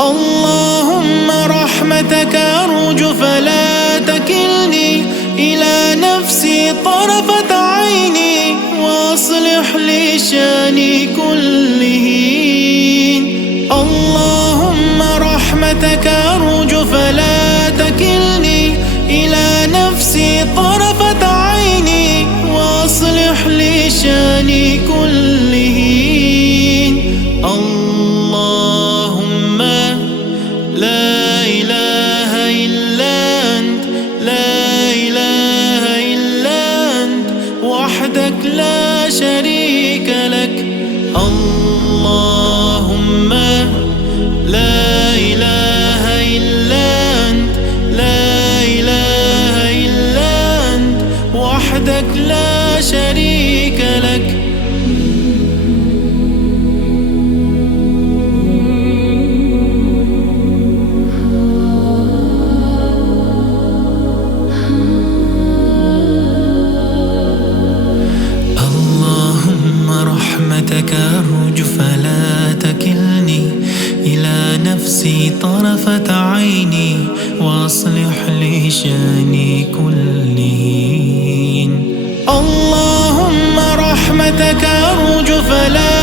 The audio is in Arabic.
اللهم رحمتك أرجو فلا تكلني إلى نفسي طرفة عيني، وأصلح لي شأني كله. اللهم رحمتك أرجو فلا تكلني إلى نفسي طرفة عيني، وأصلح لي شأني كله. اللهم لا إله إلا أنت، لا إله إلا أنت وحدك لا شريك لك. اللهم لا إله إلا أنت، لا إله إلا أنت وحدك لا شريك لك. رحمتك أرجو فلا تكلني إلى نفسي طرفة عيني، وأصلح لي شأني كله. اللهم رحمتك أرجو فلا